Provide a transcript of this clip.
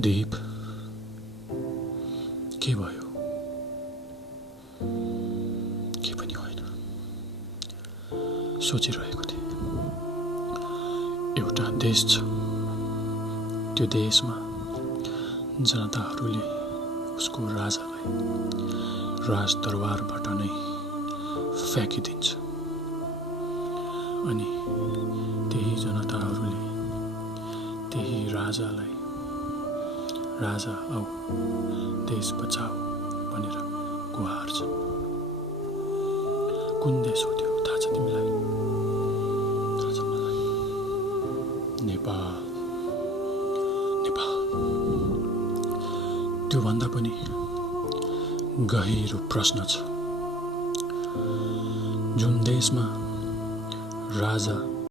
दीप के भयो? के पनि होइन। सोचिरहेको थिएँ, एउटा देश छ, त्यो देशमा जनताहरूले उसको राजालाई राजदरबारबाट नै फ्याँकिदिन्छ अनि त्यही जनताहरूले त्यही राजालाई राजा आऊ देश बचाऊ भनेर गुहार्छन्। कुन देश हो त्यो थाहा छ तिमीलाई? थाहा छ मलाई? नेपाल। त्यो भन्दा पनि गहिरो प्रश्न छ। जुन देशमा राजा